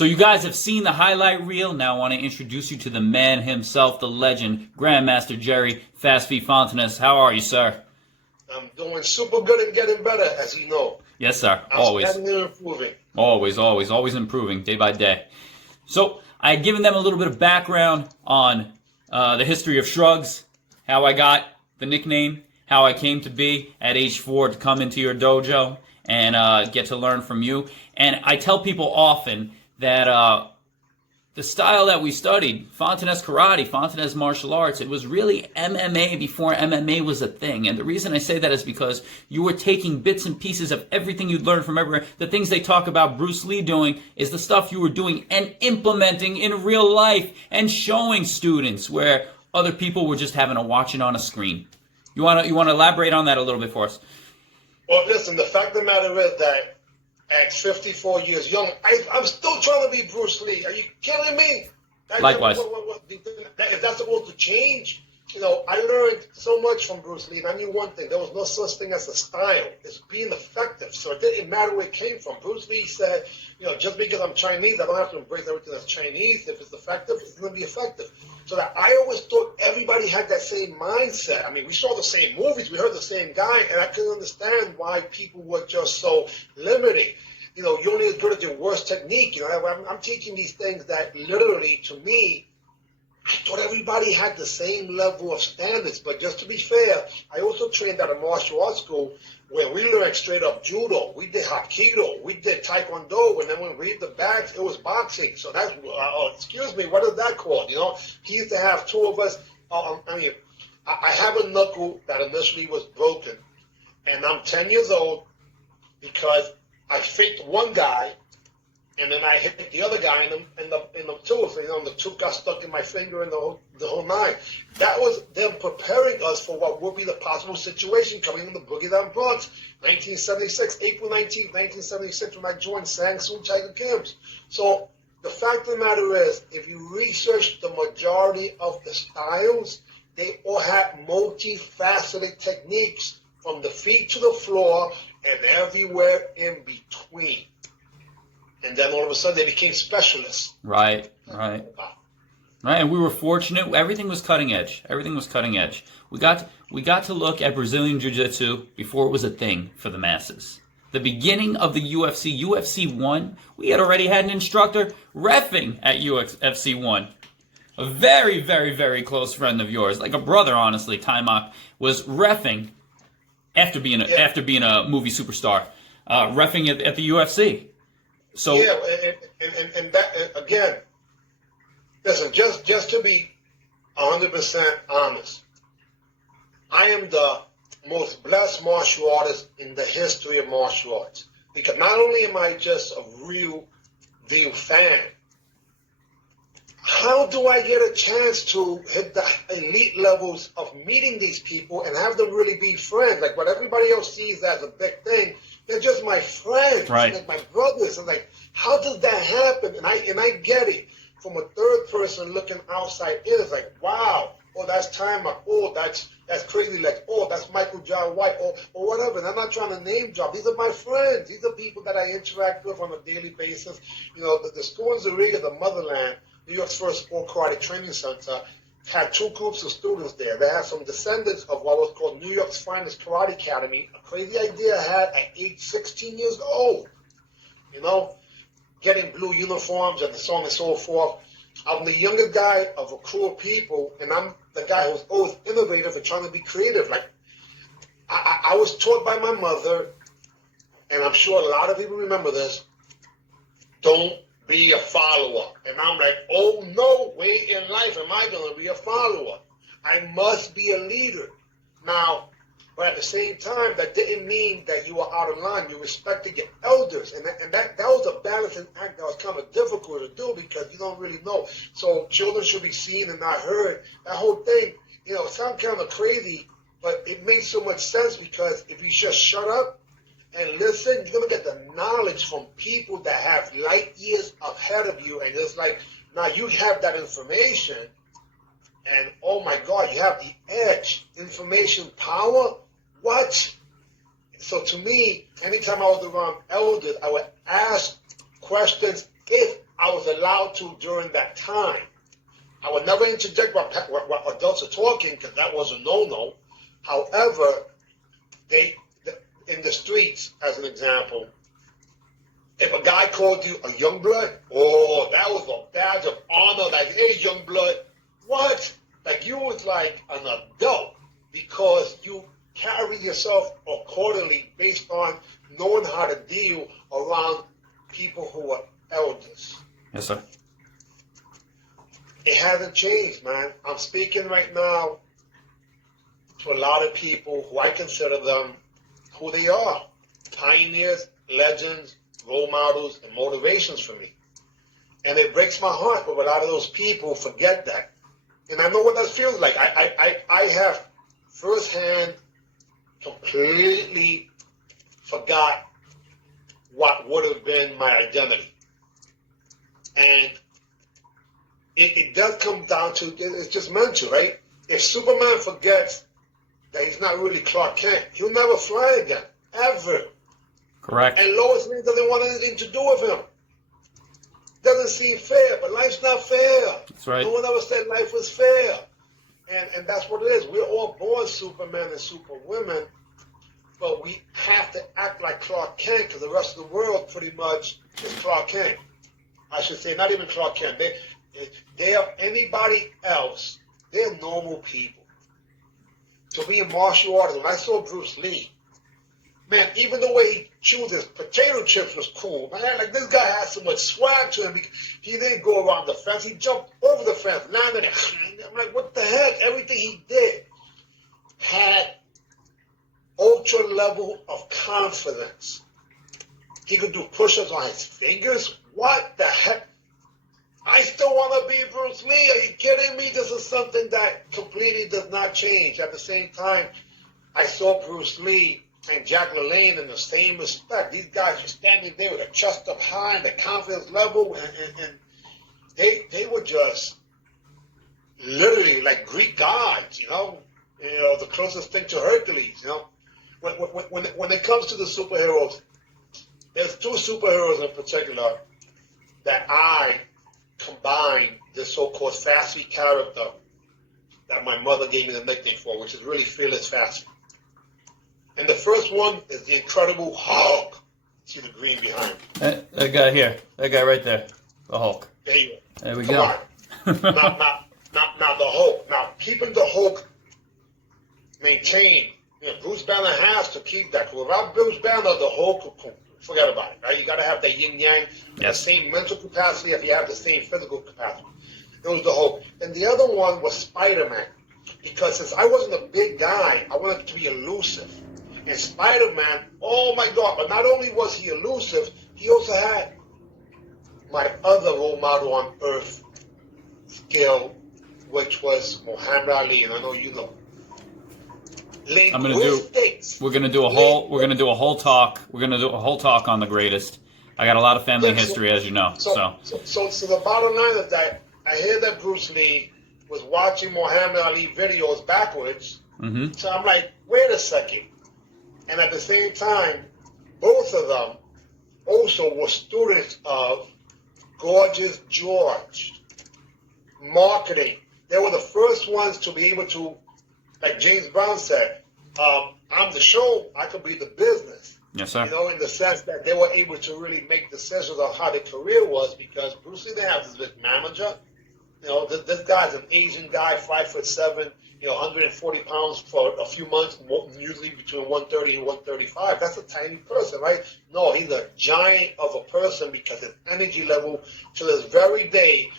So you guys have seen the highlight reel. Now I want to introduce you to the man himself, the legend, Grandmaster Jerry Fast Feet Fontanez. How are you, sir? I'm doing super good and getting better, as you know. Yes, sir. I'm Always. standing and improving. Always improving, day by day. So I had given them a little bit of background on the history of Shrugs, how I got the nickname, how I came to be at age 4 to come into your dojo and get to learn from you. And I tell people often that the style that we studied, Fontanez Karate, Fontanez Martial Arts, it was really MMA before MMA was a thing. And the reason I say that is because you were taking bits and pieces of everything you'd learned from everywhere. The things they talk about Bruce Lee doing is the stuff you were doing and implementing in real life and showing students where other people were just having to watch it on a screen. You want to elaborate on that a little bit for us? Well, listen, the fact of the matter is that at 54 years young, I'm still trying to be Bruce Lee. Are you kidding me? Likewise. If that's supposed to change, you know, I learned so much from Bruce Lee, and I knew one thing. There was no such thing as a style. It's being effective. So it didn't matter where it came from. Bruce Lee said, you know, just because I'm Chinese, I don't have to embrace everything that's Chinese. If it's effective, it's going to be effective. So that I always thought everybody had that same mindset. I mean, we saw the same movies, we heard the same guy, and I couldn't understand why people were just so limiting. You know, you're only as good as your worst technique. You know, I'm teaching these things that literally, to me, I thought everybody had the same level of standards. But just to be fair, I also trained at a martial arts school where we learned straight up judo. We did hapkido. We did taekwondo. And then when we read the bags, it was boxing. So that's, excuse me, what is that called? You know, he used to have two of us. I have a knuckle that initially was broken. And I'm 10 years old because I faked one guy, and then I hit the other guy in the tooth. You know, the tooth got stuck in my finger and the whole nine. That was them preparing us for what would be the possible situation coming in the Boogie Down Bronx, 1976, April 19th, 1976, when I joined Sang Soo Tiger Camps. So the fact of the matter is, if you research the majority of the styles, they all have multifaceted techniques from the feet to the floor and everywhere in between. And then all of a sudden they became specialists. Right. And we were fortunate. Everything was cutting edge. We got to look at Brazilian Jiu-Jitsu before it was a thing for the masses. The beginning of the UFC 1, we had already had an instructor reffing at UFC 1. A very, very, very close friend of yours, like a brother, honestly, Taimak, was reffing after being a movie superstar, reffing at the UFC. So yeah, and that again. Listen, just to be 100% honest, I am the most blessed martial artist in the history of martial arts, because not only am I just a real fan. How do I get a chance to hit the elite levels of meeting these people and have them really be friends? Like what everybody else sees as a big thing, they're just my friends, right? Like my brothers. And like, how does that happen? And I get it. from a third person looking outside in, it's like, wow, oh, that's Timer, oh, that's Crazy Legs, oh, that's Michael John White, or whatever. And I'm not trying to name drop. These are my friends. These are people that I interact with on a daily basis. You know, the school in Zurich, the motherland, New York's first sport karate training center, had two groups of students there. They had some descendants of what was called New York's finest karate academy, a crazy idea I had at age 16 years old. You know, getting blue uniforms and so on and so forth. I'm the youngest guy of a crew of people, and I'm the guy who's always innovative and trying to be creative. Like, I was taught by my mother, and I'm sure a lot of people remember this, don't be a follower. And I'm like, oh, no way in life am I going to be a follower. I must be a leader. Now, but at the same time, that didn't mean that you were out of line. You respected your elders. And that was a balancing act that was kind of difficult to do because you don't really know. So children should be seen and not heard. That whole thing, you know, it sounds kind of crazy, but it makes so much sense because if you just shut up and listen, you're going to get the knowledge from people that have light years ahead of you. And it's like, now you have that information. And, oh, my God, you have the edge, information, power. What? So to me, anytime I was around elders, I would ask questions if I was allowed to during that time. I would never interject what adults are talking because that was a no-no. However, in the streets, as an example, if a guy called you a young blood, oh, that was a badge of honor. Like, hey, young blood, what? Like, you was like an adult because you carry yourself accordingly based on knowing how to deal around people who are elders. Yes, sir. It hasn't changed, man. I'm speaking right now to a lot of people who I consider them who they are. Pioneers, legends, role models, and motivations for me. And it breaks my heart, but a lot of those people forget that. And I know what that feels like. I have firsthand completely forgot what would have been my identity. And it does come down to, it's just meant to, right? If Superman forgets that he's not really Clark Kent, he'll never fly again, ever. Correct. And Lois Lane doesn't want anything to do with him. Doesn't seem fair, but life's not fair. That's right. No one ever said life was fair. And that's what it is. We're all born Supermen and Superwomen, but we have to act like Clark Kent because the rest of the world pretty much is Clark Kent. I should say, not even Clark Kent. They are anybody else. They're normal people. To be a martial artist, when I saw Bruce Lee, man, even the way he chewed his potato chips was cool, man. Like, this guy had so much swag to him. He didn't go around the fence. He jumped over the fence, landed it. I'm like, what the heck? Everything he did had ultra level of confidence. He could do push-ups on his fingers. What the heck? I still want to be Bruce Lee. Are you kidding me? This is something that completely does not change. At the same time, I saw Bruce Lee and Jack LaLanne in the same respect. These guys were standing there with a chest up high and the confidence level, and they were just literally like Greek gods, you know, the closest thing to Hercules, you know. When it comes to the superheroes, there's two superheroes in particular that I combine this so-called Fasty character that my mother gave me the nickname for, which is really Fearless Fasty. And the first one is the Incredible Hulk. See the green behind him. That guy here. That guy right there. The Hulk. There you go. There we Come go. on. Now the Hulk. Now, keeping the Hulk maintained. Bruce Banner has to keep that. Without Bruce Banner, the Hulk, forget about it. Right? You got to have that yin-yang, the same mental capacity if you have the same physical capacity. It was the Hulk. And the other one was Spider-Man. Because since I wasn't a big guy, I wanted to be elusive. And Spider-Man, oh my God, but not only was he elusive, he also had my other role model on earth skill, which was Muhammad Ali, and I know you know. We're gonna do a whole talk on the greatest. I got a lot of family Yeah, history, as you know. So so the bottom line is that I hear that Bruce Lee was watching Muhammad Ali videos backwards. hmm So I'm like, wait a second. And at the same time, both of them also were students of Gorgeous George, marketing. They were the first ones to be able to, like James Brown said, I'm the show, I could be the business. yes, sir. You know, in the sense that they were able to really make decisions on how their career was, because Bruce Lee didn't have this big manager. You know, this guy's an Asian guy, 5'7", 140 pounds for a few months, usually between 130 and 135. That's a tiny person, right? No, he's a giant of a person, because his energy level to this very day,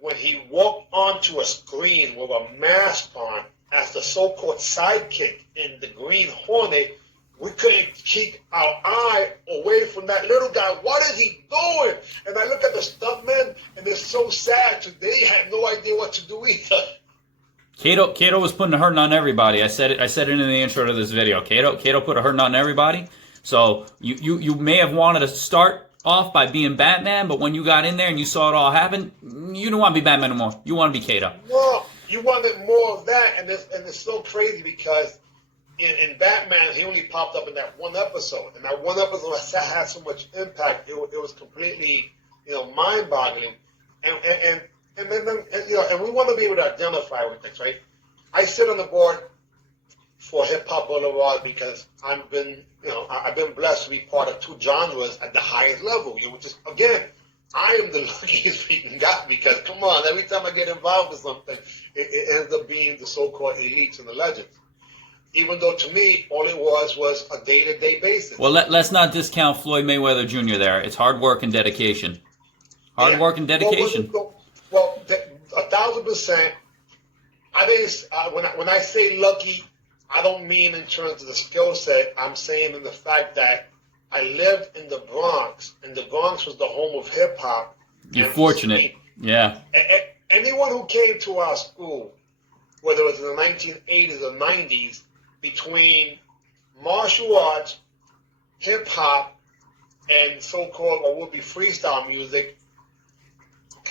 when he walked onto a screen with a mask on as the so-called sidekick in the Green Hornet, we couldn't keep our eye away from that little guy. What is he doing? And I look at the stuntmen, and it's so sad. They had no idea what to do either. Kato was putting a hurting on everybody. I said it in the intro to this video. Kato put a hurting on everybody. So you may have wanted to start off by being Batman, but when you got in there and you saw it all happen, you don't want to be Batman anymore. You want to be Kato. No, you wanted more of that, and it's so crazy because in Batman, he only popped up in that one episode, and that one episode had so much impact. It was completely, mind-boggling, and we want to be able to identify with things, right? I sit on the board for Hip Hop Boulevard because I've been blessed to be part of two genres at the highest level, which is, again, I am the luckiest freaking guy, because come on, every time I get involved with something, it ends up being the so-called elites and the legends. Even though to me, all it was a day-to-day basis. Well, let's not discount Floyd Mayweather Jr. there. It's hard work and dedication. Hard work and dedication. Well, 1,000%. I think when I say lucky, I don't mean in terms of the skill set. I'm saying in the fact that I lived in the Bronx, and the Bronx was the home of hip-hop. You're fortunate. Yeah. Anyone who came to our school, whether it was in the 1980s or 90s, between martial arts, hip-hop, and so-called what would be freestyle music,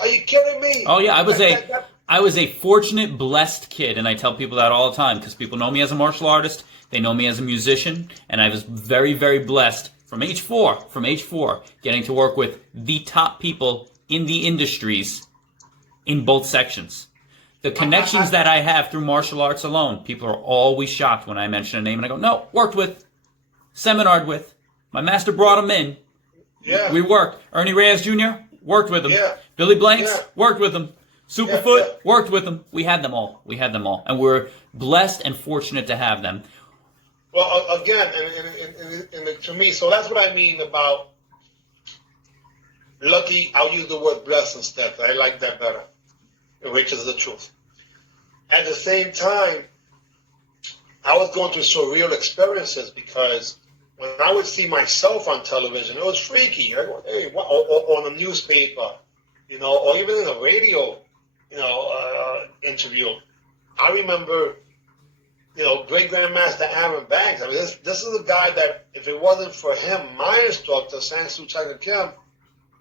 are you kidding me? Oh yeah, I was a fortunate, blessed kid, and I tell people that all the time, because people know me as a martial artist, they know me as a musician, and I was very, very blessed from age 4, getting to work with the top people in the industries in both sections. The connections that I have through martial arts alone, people are always shocked when I mention a name, and I go, no, worked with, seminared with, my master brought him in. Yeah. We worked. Ernie Reyes Jr., worked with him. Yeah. Billy Blanks, Yeah. worked with him. Superfoot, Yeah. worked with them. We had them all. And we're blessed and fortunate to have them. Well, again, and to me, so that's what I mean about lucky. I'll use the word blessed instead. I like that better, which is the truth. At the same time, I was going through surreal experiences, because when I would see myself on television, it was freaky. I go, hey, what? Or on a newspaper, or even in a radio, interview. I remember, Great Grandmaster Aaron Banks. I mean, this is a guy that, if it wasn't for him, my instructor, Sansu Chaka Kim,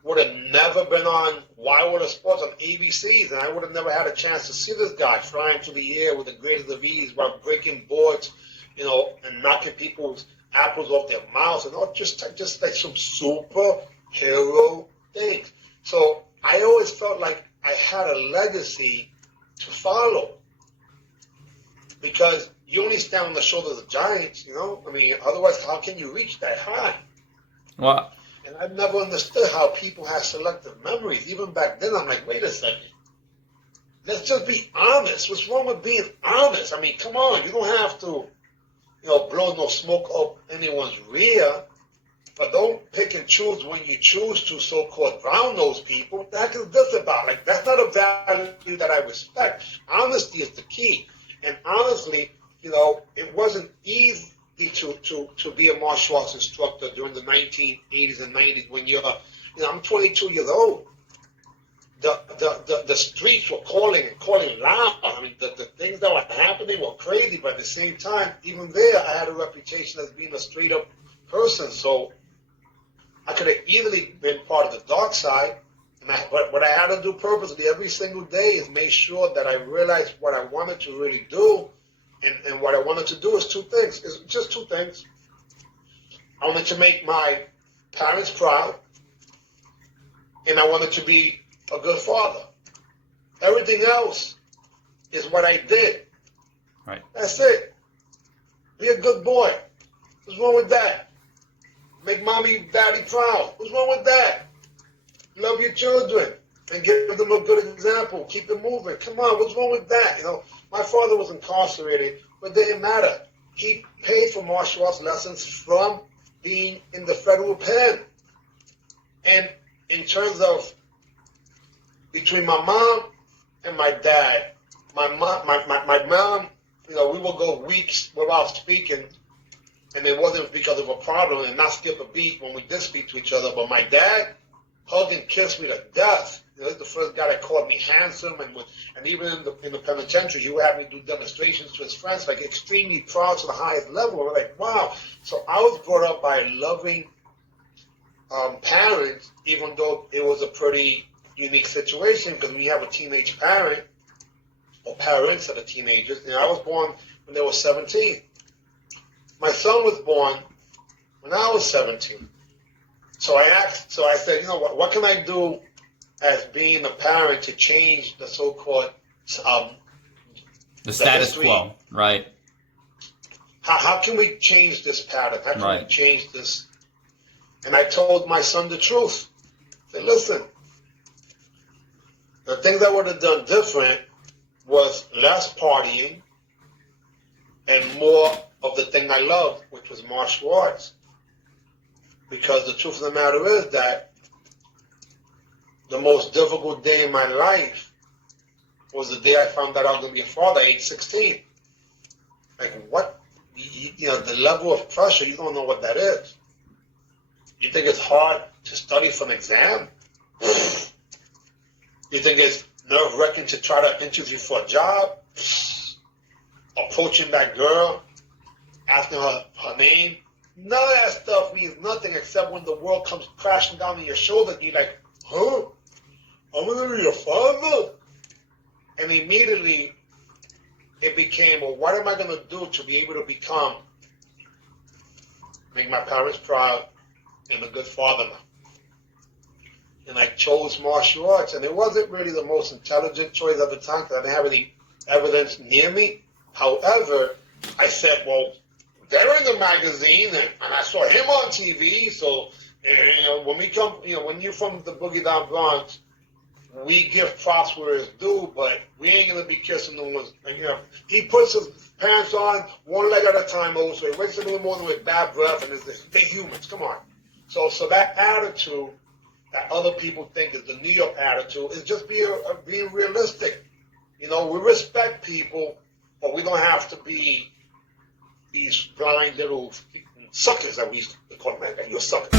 would have never been on Wild World of Sports on ABCs, and I would have never had a chance to see this guy flying through the air with the greatest of ease while breaking boards, and knocking people's apples off their mouths, and all just like some superhero things. So I always felt like I had a legacy to follow, because you only stand on the shoulders of giants, I mean, otherwise, how can you reach that high? Well, And I've never understood how people have selective memories. Even back then, I'm like, wait a second. Let's just be honest. What's wrong with being honest? I mean, come on. You don't have to, blow no smoke up anyone's rear. But don't pick and choose when you choose to so-called brown-nose people. What the heck is this about? Like, that's not a value that I respect. Honesty is the key. And honestly, it wasn't easy to be a martial arts instructor during the 1980s and 90s when I'm 22 years old. The streets were calling loud. I mean, the things that were happening were crazy, but at the same time, even there, I had a reputation as being a straight-up person. So I could have easily been part of the dark side. And what I had to do purposely every single day is make sure that I realized what I wanted to really do. And what I wanted to do is two things. It's just two things. I wanted to make my parents proud, and I wanted to be a good father. Everything else is what I did. Right. That's it. Be a good boy. What's wrong with that? Make mommy, daddy proud. What's wrong with that? Love your children and give them a good example. Keep them moving. Come on, what's wrong with that? You know, my father was incarcerated, but it didn't matter. He paid for martial arts lessons from being in the federal pen. And in terms of between my mom and my dad, my mom, you know, we would go weeks without speaking, and it wasn't because of a problem and not skip a beat when we did speak to each other. But my dad hugged and kissed me to death. You know, he's the first guy that called me handsome, and even in the penitentiary, he would have me do demonstrations to his friends, like extremely proud to the highest level. We're like, wow. So I was brought up by loving parents, even though it was a pretty unique situation, because when you have a teenage parent, or parents of the teenagers, you know, I was born when they were 17. My son was born when I was 17. So I said, you know, what can I do as being a parent to change the so-called the status quo, right? How can we change this pattern? How can we Right. change this? And I told my son the truth. I said, listen, the things I would have done different was less partying and more of the thing I loved, which was martial arts. Because the truth of the matter is that the most difficult day in my life was the day I found out I was going to be a father at age 16. Like, what? You know, the level of pressure, you don't know what that is. You think it's hard to study for an exam? You think it's nerve-wracking to try to interview for a job? Approaching that girl, asking her name? None of that stuff means nothing except when the world comes crashing down on your shoulder and you're like, huh? I'm going to be your father? And immediately it became, well, what am I going to do to be able to make my parents proud and a good father now? And I chose martial arts, and it wasn't really the most intelligent choice at the time because I didn't have any evidence near me. However, I said, well, they're in the magazine, and I saw him on TV, so, you know, when we come, you know, when you're from the Boogie Down Bronx, we give props where it's due, but we ain't going to be kissing the ones, you know. He puts his pants on one leg at a time, so he wakes up in the morning with bad breath, and they're humans, come on. So that attitude that other people think is the New York attitude is just being realistic. You know, we respect people, but we don't have to be these blind little suckers that we used to call them. You're a sucker.